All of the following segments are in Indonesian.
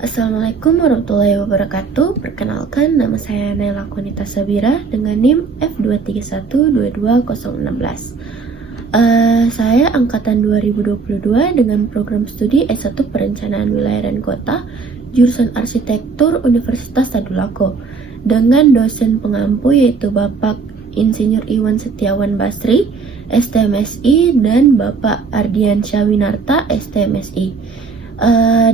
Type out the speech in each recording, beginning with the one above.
Assalamualaikum warahmatullahi wabarakatuh. Perkenalkan, nama saya Naila Konita Sabira dengan NIM F231222016. Saya angkatan 2022 dengan program studi S1 Perencanaan Wilayah dan Kota, jurusan Arsitektur Universitas Tadulako, dengan dosen pengampu yaitu Bapak Insinyur Iwan Setiawan Basri, STMSI, dan Bapak Ardian Syawinarta, STMSI.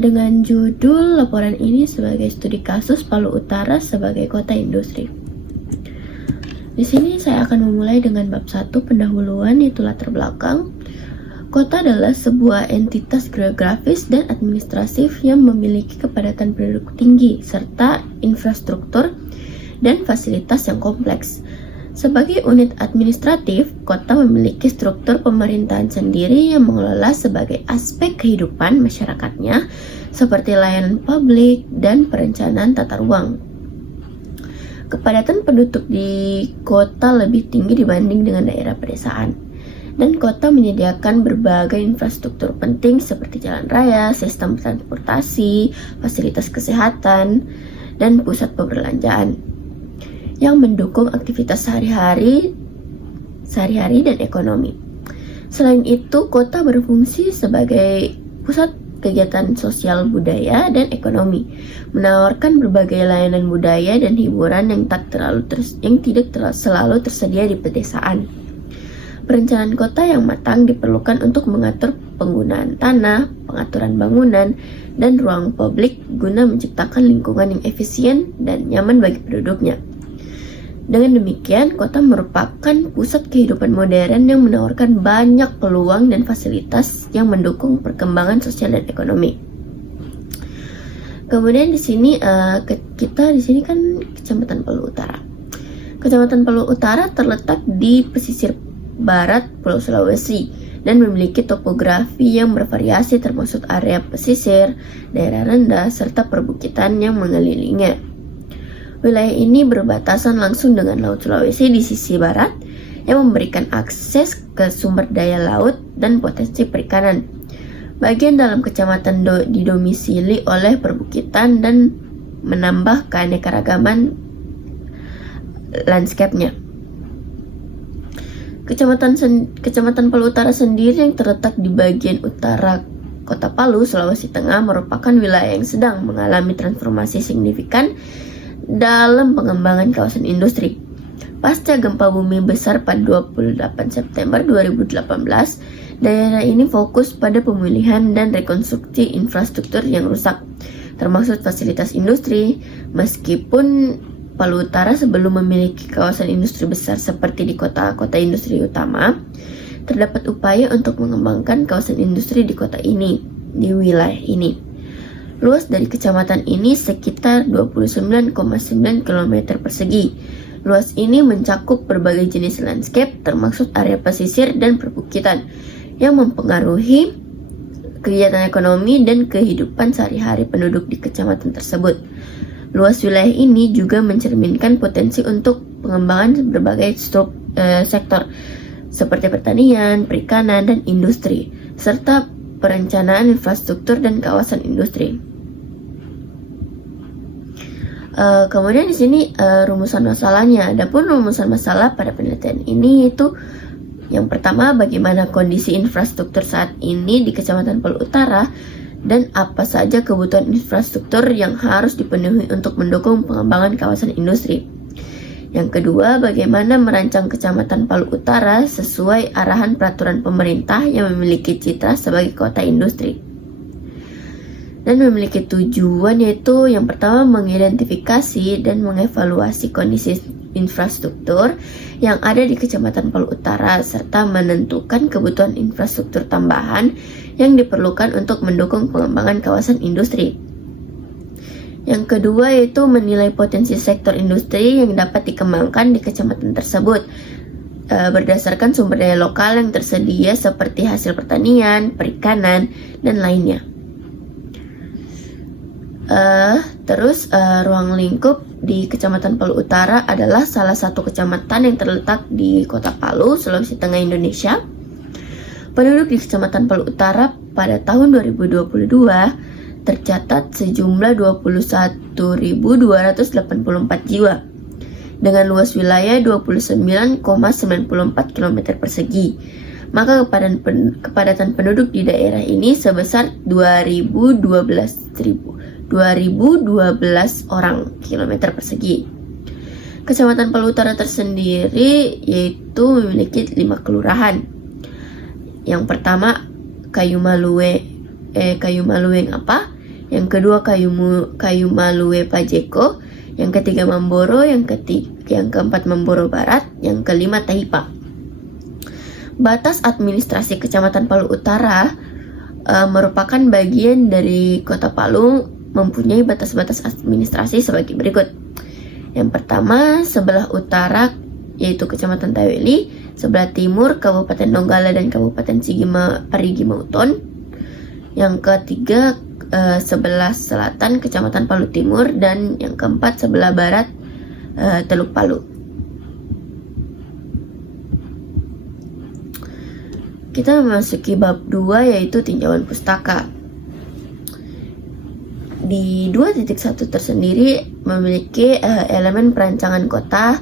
Dengan judul laporan ini sebagai studi kasus Palu Utara sebagai kota industri. Di sini saya akan memulai dengan bab 1 pendahuluan, yaitu latar belakang. Kota adalah sebuah entitas geografis dan administratif yang memiliki kepadatan penduduk tinggi serta infrastruktur dan fasilitas yang kompleks. Sebagai unit administratif, kota memiliki struktur pemerintahan sendiri yang mengelola sebagai aspek kehidupan masyarakatnya seperti layanan publik dan perencanaan tata ruang. Kepadatan penduduk di kota lebih tinggi dibanding dengan daerah pedesaan, dan kota menyediakan berbagai infrastruktur penting seperti jalan raya, sistem transportasi, fasilitas kesehatan, dan pusat perbelanjaan yang mendukung aktivitas sehari-hari dan ekonomi. Selain itu, kota berfungsi sebagai pusat kegiatan sosial budaya dan ekonomi, menawarkan berbagai layanan budaya dan hiburan yang tidak selalu tersedia di pedesaan. Perencanaan kota yang matang diperlukan untuk mengatur penggunaan tanah, pengaturan bangunan, dan ruang publik guna menciptakan lingkungan yang efisien dan nyaman bagi penduduknya. Dengan demikian, kota merupakan pusat kehidupan modern yang menawarkan banyak peluang dan fasilitas yang mendukung perkembangan sosial dan ekonomi. Kemudian di sini kita di sini kan Kecamatan Palu Utara. Kecamatan Palu Utara terletak di pesisir barat Pulau Sulawesi dan memiliki topografi yang bervariasi termasuk area pesisir, daerah rendah, serta perbukitan yang mengelilinginya. Wilayah ini berbatasan langsung dengan Laut Sulawesi di sisi barat yang memberikan akses ke sumber daya laut dan potensi perikanan. Bagian dalam kecamatan didomisili oleh perbukitan dan menambah keanekaragaman landscape-nya. Kecamatan Palu Utara sendiri yang terletak di bagian utara Kota Palu, Sulawesi Tengah, merupakan wilayah yang sedang mengalami transformasi signifikan dalam pengembangan kawasan industri. Pasca gempa bumi besar pada 28 September 2018, daerah ini fokus pada pemulihan dan rekonstruksi infrastruktur yang rusak, termasuk fasilitas industri. Meskipun Palu Utara sebelum memiliki kawasan industri besar seperti di kota-kota industri utama, terdapat upaya untuk mengembangkan kawasan industri di wilayah ini. Luas dari kecamatan ini sekitar 29,9 km persegi. Luas ini mencakup berbagai jenis landscape termasuk area pesisir dan perbukitan yang mempengaruhi kegiatan ekonomi dan kehidupan sehari-hari penduduk di kecamatan tersebut. Luas wilayah ini juga mencerminkan potensi untuk pengembangan berbagai sektor seperti pertanian, perikanan, dan industri, serta perencanaan infrastruktur dan kawasan industri. Kemudian di sini rumusan masalahnya. Adapun rumusan masalah pada penelitian ini yaitu yang pertama, bagaimana kondisi infrastruktur saat ini di Kecamatan Palu Utara dan apa saja kebutuhan infrastruktur yang harus dipenuhi untuk mendukung pengembangan kawasan industri. Yang kedua, bagaimana merancang Kecamatan Palu Utara sesuai arahan peraturan pemerintah yang memiliki citra sebagai kota industri dan memiliki tujuan, yaitu yang pertama, mengidentifikasi dan mengevaluasi kondisi infrastruktur yang ada di Kecamatan Palu Utara serta menentukan kebutuhan infrastruktur tambahan yang diperlukan untuk mendukung pengembangan kawasan industri. Yang kedua yaitu menilai potensi sektor industri yang dapat dikembangkan di kecamatan tersebut berdasarkan sumber daya lokal yang tersedia seperti hasil pertanian, perikanan, dan lainnya. Ruang lingkup di Kecamatan Palu Utara adalah salah satu kecamatan yang terletak di Kota Palu, Sulawesi Tengah, Indonesia. Penduduk di Kecamatan Palu Utara pada tahun 2022 tercatat sejumlah 21.284 jiwa dengan luas wilayah 29,94 km persegi. Maka kepadatan penduduk di daerah ini sebesar 2012 orang kilometer persegi. Kecamatan Palu Utara tersendiri yaitu memiliki 5 kelurahan. Yang pertama Kayu Malueng apa? Yang kedua Kayu Malue Pajeko, yang ketiga Mamboro, yang keempat Mamboro Barat, yang kelima Tahipa. Batas administrasi Kecamatan Palu Utara merupakan bagian dari Kota Palu, mempunyai batas-batas administrasi sebagai berikut. Yang pertama, sebelah utara yaitu Kecamatan Taweli, sebelah timur Kabupaten Donggala dan Kabupaten Parigi Mauton. Yang ketiga, sebelah selatan Kecamatan Palu Timur, dan yang keempat sebelah barat Teluk Palu. Kita memasuki bab 2 yaitu tinjauan pustaka. Di 2.1 tersendiri memiliki elemen perancangan kota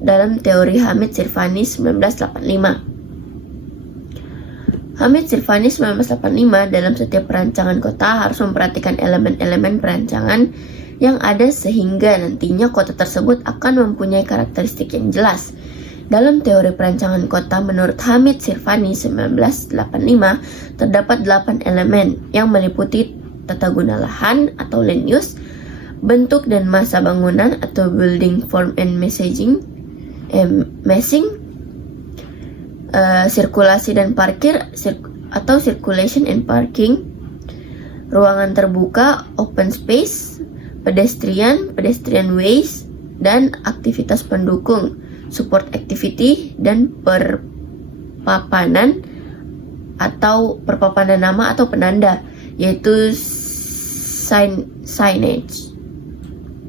dalam teori Hamid Sirvani 1985. Hamid Sirvani 1985 dalam setiap perancangan kota harus memperhatikan elemen-elemen perancangan yang ada sehingga nantinya kota tersebut akan mempunyai karakteristik yang jelas. Dalam teori perancangan kota menurut Hamid Sirvani 1985 terdapat 8 elemen yang meliputi tata guna lahan atau land use, bentuk dan masa bangunan atau building form and massing, sirkulasi dan parkir atau circulation and parking, ruangan terbuka open space, pedestrian ways, dan aktivitas pendukung support activity, dan perpapanan nama atau penanda yaitu signage.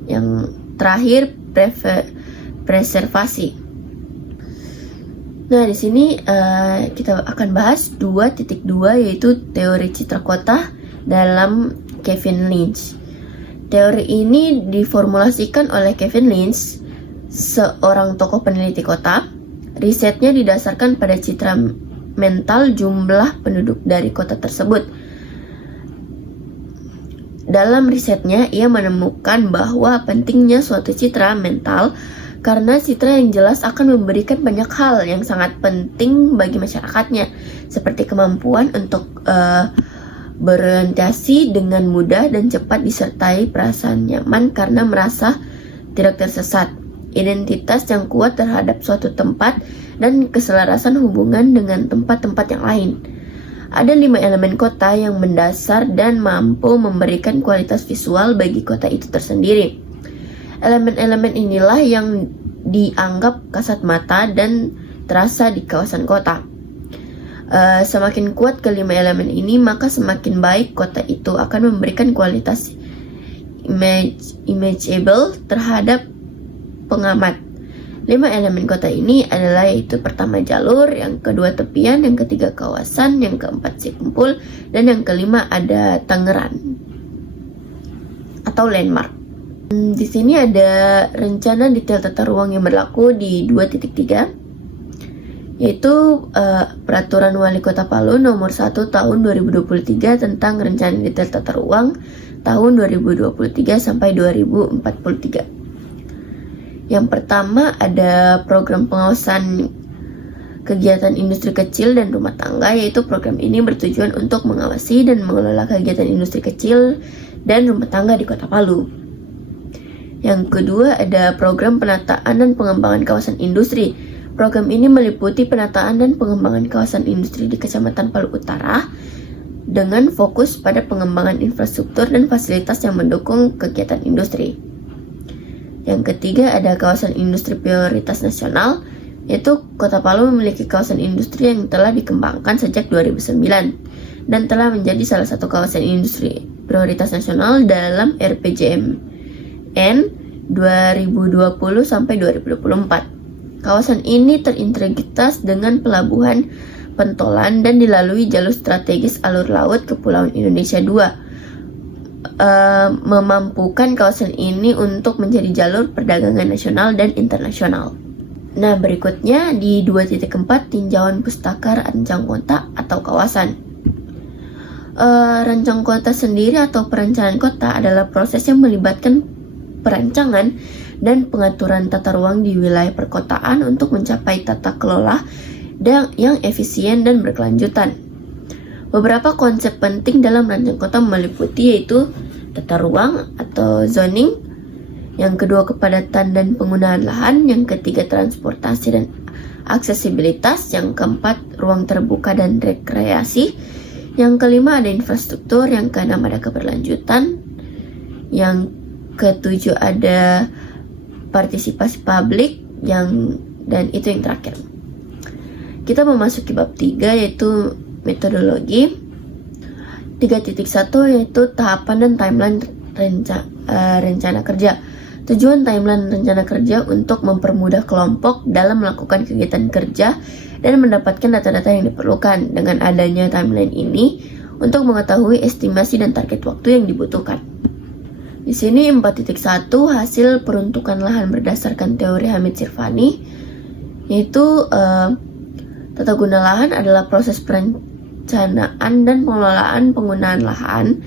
Yang terakhir preservasi. Nah, di sini kita akan bahas 2.2 yaitu teori citra kota dalam Kevin Lynch. Teori ini diformulasikan oleh Kevin Lynch, seorang tokoh peneliti kota. Risetnya didasarkan pada citra mental jumlah penduduk dari kota tersebut. Dalam risetnya, ia menemukan bahwa pentingnya suatu citra mental karena citra yang jelas akan memberikan banyak hal yang sangat penting bagi masyarakatnya, seperti kemampuan untuk berorientasi dengan mudah dan cepat disertai perasaan nyaman karena merasa tidak tersesat, identitas yang kuat terhadap suatu tempat, dan keselarasan hubungan dengan tempat-tempat yang lain. Ada 5 elemen kota yang mendasar dan mampu memberikan kualitas visual bagi kota itu tersendiri. Elemen-elemen inilah yang dianggap kasat mata dan terasa di kawasan kota. Semakin kuat kelima elemen ini, maka semakin baik kota itu akan memberikan kualitas imageable terhadap pengamat. 5 elemen kota ini adalah yaitu pertama jalur, yang kedua tepian, yang ketiga kawasan, yang keempat simpul, dan yang kelima ada tangeran atau landmark. Di sini ada rencana detail tata ruang yang berlaku di 2.3 yaitu Peraturan Wali Kota Palu nomor 1 tahun 2023 tentang rencana detail tata ruang tahun 2023 sampai 2043. Yang pertama ada program pengawasan kegiatan industri kecil dan rumah tangga, yaitu program ini bertujuan untuk mengawasi dan mengelola kegiatan industri kecil dan rumah tangga di Kota Palu. Yang kedua ada program penataan dan pengembangan kawasan industri. Program ini meliputi penataan dan pengembangan kawasan industri di Kecamatan Palu Utara dengan fokus pada pengembangan infrastruktur dan fasilitas yang mendukung kegiatan industri. Yang ketiga ada kawasan industri prioritas nasional, yaitu Kota Palu memiliki kawasan industri yang telah dikembangkan sejak 2009 dan telah menjadi salah satu kawasan industri prioritas nasional dalam RPJMN 2020 sampai 2024. Kawasan ini terintegritas dengan pelabuhan Pentolan dan dilalui jalur strategis alur laut Kepulauan Indonesia II. memampukan kawasan ini untuk menjadi jalur perdagangan nasional dan internasional. Nah, berikutnya di 2.4 tinjauan pustaka rancang kota atau kawasan. Rancang kota sendiri atau perencanaan kota adalah proses yang melibatkan perancangan dan pengaturan tata ruang di wilayah perkotaan untuk mencapai tata kelola yang efisien dan berkelanjutan. Beberapa konsep penting dalam rancang kota meliputi yaitu tata ruang atau zoning, yang kedua kepadatan dan penggunaan lahan, yang ketiga transportasi dan aksesibilitas, yang keempat ruang terbuka dan rekreasi, yang kelima ada infrastruktur, yang keenam ada keberlanjutan, yang ketujuh ada partisipasi publik, dan itu yang terakhir. Kita memasuki bab 3 yaitu metodologi. 3.1 yaitu tahapan dan timeline rencana kerja. Tujuan timeline rencana kerja untuk mempermudah kelompok dalam melakukan kegiatan kerja dan mendapatkan data-data yang diperlukan. Dengan adanya timeline ini untuk mengetahui estimasi dan target waktu yang dibutuhkan. Di sini 4.1 hasil peruntukan lahan berdasarkan teori Hamid Sirvani, yaitu tata guna lahan adalah proses perencanaan dan pengelolaan penggunaan lahan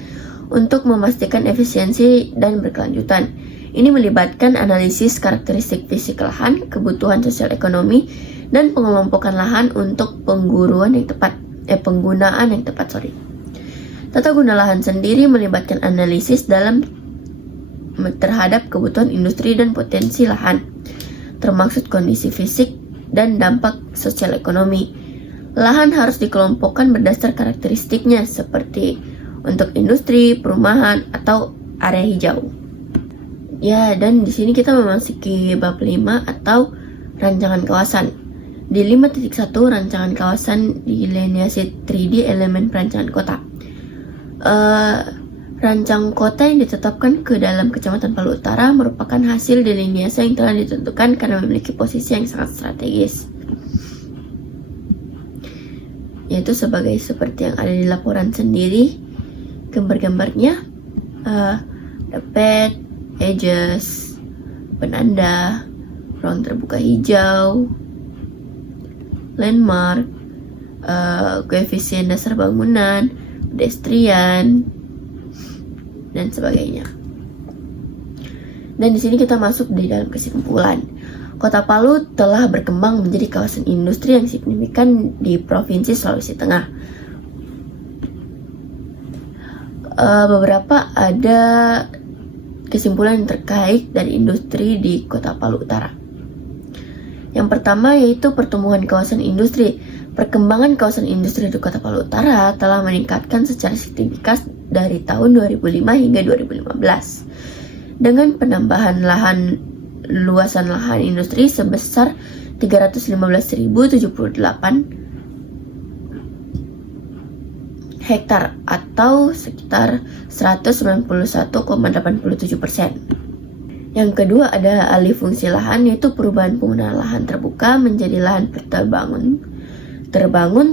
untuk memastikan efisiensi dan berkelanjutan. Ini melibatkan analisis karakteristik fisik lahan, kebutuhan sosial ekonomi, dan pengelompokan lahan untuk penggunaan yang tepat. Tata guna lahan sendiri melibatkan analisis terhadap kebutuhan industri dan potensi lahan, termasuk kondisi fisik dan dampak sosial ekonomi. Lahan harus dikelompokkan berdasar karakteristiknya seperti untuk industri, perumahan, atau area hijau. Ya, dan di sini kita memasuki bab 5 atau rancangan kawasan. Di 5.1 rancangan kawasan delineasi 3D elemen perencanaan kota. Rancang kota yang ditetapkan ke dalam Kecamatan Palu Utara merupakan hasil delineasi yang telah ditentukan karena memiliki posisi yang sangat strategis. Yaitu seperti yang ada di laporan sendiri, gambar-gambarnya, depth, edges, penanda, ruang terbuka hijau, landmark, koefisien dasar bangunan, pedestrian, dan sebagainya. Dan di sini kita masuk di dalam kesimpulan. Kota Palu telah berkembang menjadi kawasan industri yang signifikan di Provinsi Sulawesi Tengah. Beberapa ada kesimpulan terkait dari industri di Kota Palu Utara. Yang pertama yaitu pertumbuhan kawasan industri. Perkembangan kawasan industri di Kota Palu Utara telah meningkatkan secara signifikan dari tahun 2005 hingga 2015 dengan penambahan luasan lahan industri sebesar 315.078 hektar atau sekitar 191,87%. Yang kedua ada alih fungsi lahan, yaitu perubahan penggunaan lahan terbuka menjadi lahan terbangun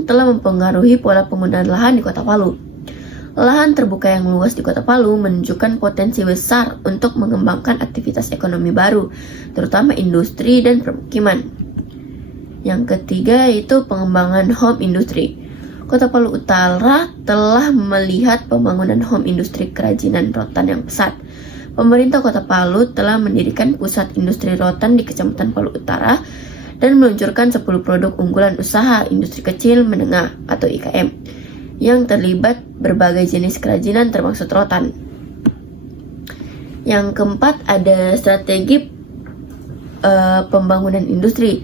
telah mempengaruhi pola penggunaan lahan di Kota Palu. Lahan terbuka yang luas di Kota Palu menunjukkan potensi besar untuk mengembangkan aktivitas ekonomi baru, terutama industri dan permukiman. Yang ketiga yaitu pengembangan home industry. Kota Palu Utara telah melihat pembangunan home industri kerajinan rotan yang pesat. Pemerintah Kota Palu telah mendirikan pusat industri rotan di Kecamatan Palu Utara dan meluncurkan 10 produk unggulan usaha industri kecil menengah atau IKM yang terlibat berbagai jenis kerajinan termasuk rotan. Yang keempat ada strategi pembangunan industri.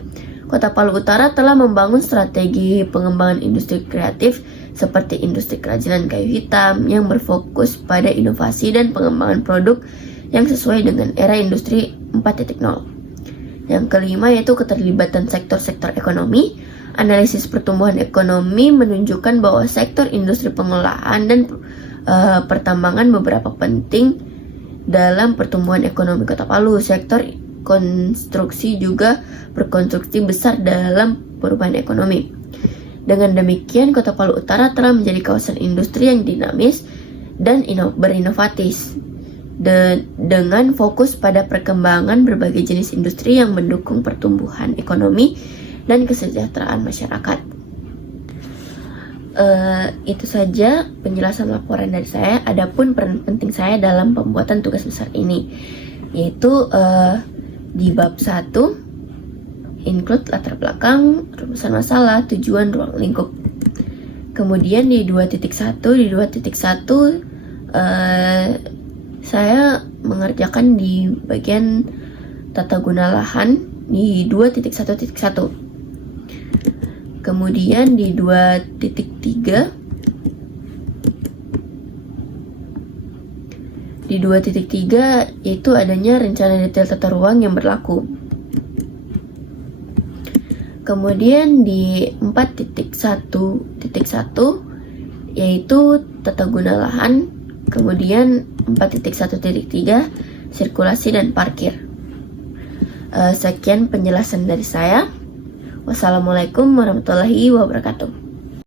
Kota Palu Utara telah membangun strategi pengembangan industri kreatif seperti industri kerajinan kayu hitam yang berfokus pada inovasi dan pengembangan produk yang sesuai dengan era industri 4.0. Yang kelima yaitu keterlibatan sektor-sektor ekonomi. Analisis pertumbuhan ekonomi menunjukkan bahwa sektor industri pengolahan dan pertambangan beberapa penting dalam pertumbuhan ekonomi Kota Palu. Sektor konstruksi juga berkontribusi besar dalam perubahan ekonomi. Dengan demikian, Kota Palu Utara telah menjadi kawasan industri yang dinamis dan berinovatif dengan fokus pada perkembangan berbagai jenis industri yang mendukung pertumbuhan ekonomi dan kesejahteraan masyarakat. Itu saja penjelasan laporan dari saya. Adapun peran penting saya dalam pembuatan tugas besar ini, yaitu di bab 1 include latar belakang, rumusan masalah, tujuan, ruang lingkup. Kemudian di 2.1 saya mengerjakan di bagian tata guna lahan di 2.1.1. Kemudian di 2.3 yaitu adanya rencana detail tata ruang yang berlaku. Kemudian di 4.1.1 yaitu tata guna lahan. Kemudian 4.1.3 sirkulasi dan parkir. Sekian penjelasan dari saya. Wassalamualaikum warahmatullahi wabarakatuh.